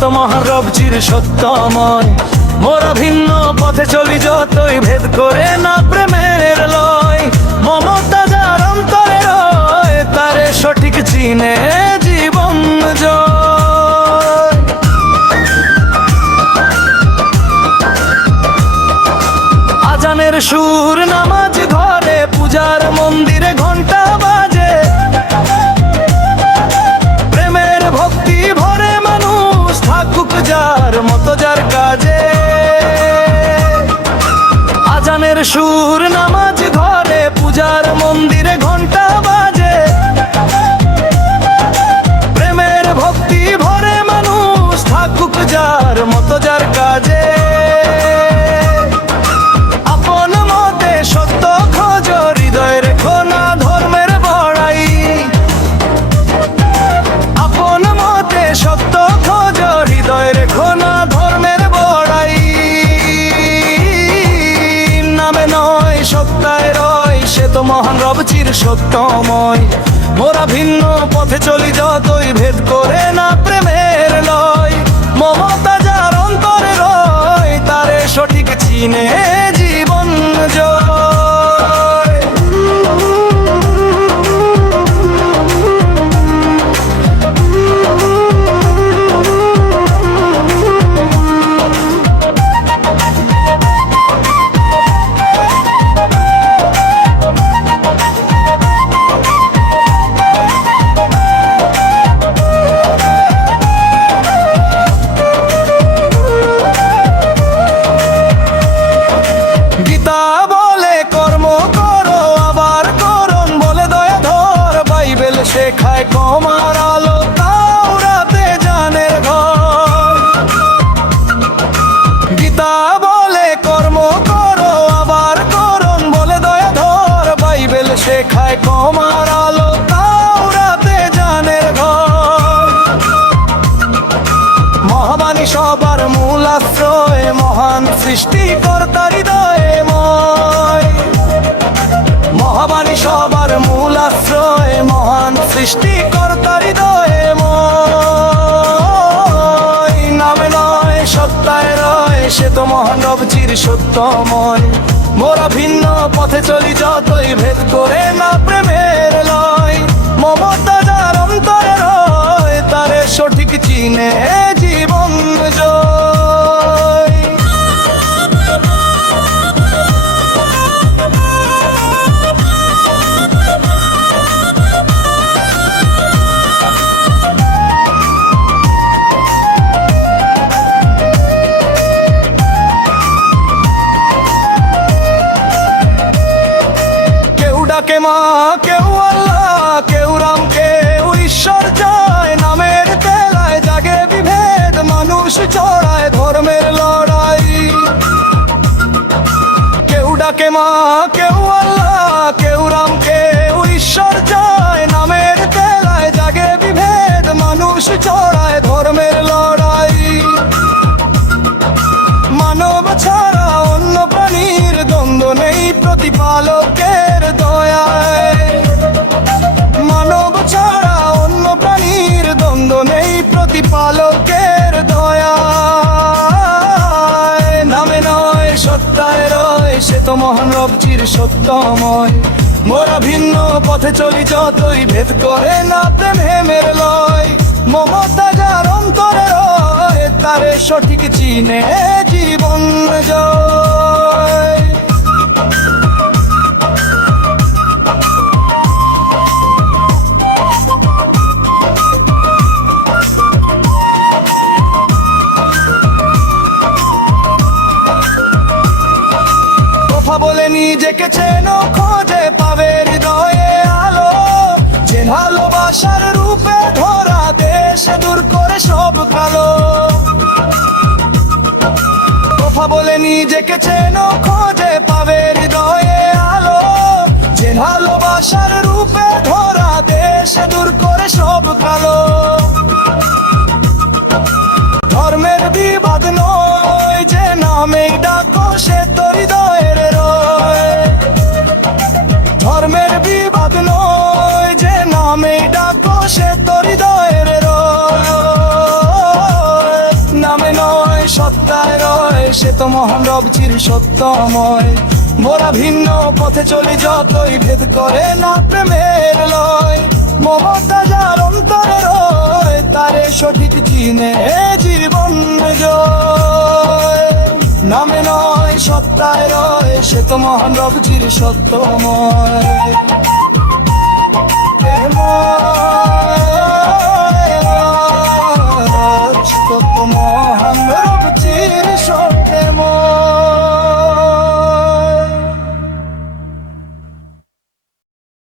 তো মহারবজির সত্যময়। মোরা ভিন্ন পথে চলি যতই ভেদ করে না প্রেমের লয়। মমতা যার অন্তরে রয়, তারে সঠিক চিনে জীবন আজানের সুর নামাজ ঘরে, পূজার মন্দিরে ঘণ্টা বাজে। মতো যার কাজে। আজানের সুর নামাজ ঘরে পূজার মন্দিরে ঘণ্টা নামে নয় সত্যায় রয়। সে তো মহান রবচির সত্যময়। মোরা ভিন্ন পথে চলি, যতই ভেদ করে না প্রেমের লয়। মূল আশ্রয় মহান সৃষ্টিকর্তার হৃদয়ময় নামে নয়, সত্তায় রয়, সে তো মহানবজির সত্যময়। মোরা ভিন্ন পথে চলি যতই ভেদ করে না প্রেমের লয়। মমতা যার অন্তরে রয়, তারে সঠিক চিনে মা, কেউ আল্লাহ, কেউ রাম, কেউ ঈশ্বর চায়। নামের তেলায় জাগে বিভেদ, মানুষ চড়ায় ধর্মের লড়াই। কেউ ডাকে মা, কেউ আল্লাহ, কেউ রাম, কেউ ঈশ্বর চায়। নামের তেলায় জাগে বিভেদ, মানুষ চড়ায় ধর্মের লড়াই। মানব ছাড়া অন্য প্রাণীর দ্বন্দ্ব নেই প্রতিপালকের। নয় সত্যায় রয়, সে তো মহান রবজির সত্যময়। মোরা ভিন্ন পথে চলি যতই ভেদ করে না প্রেমের লয়। মমতা যার অন্তরে রয়, তারে সঠিক চিনে জীবন জয়। নিজেকে চেনো খোঁজে পাবে হৃদয়ে আলো। যে ভালোবাসার রূপে ধরা দেশ দূর করে সব কালো। কথা বলে নিজেকে চেনো খোঁজে পাবে হৃদয়ে আলো। যে ভালোবাসার রূপে ধরা দেশ দূর করে সব কালো। মহান রব চির সত্যময়। মোরা ভিন্ন পথে চলি যতই ভেদ করে না প্রেমের লয়। মমতা যার অন্তরে রয়, তারে সঠিক চিনে জীবন জয়। নামে নয়, সত্তায় রয়, সে তো মহান রব চির সত্যময়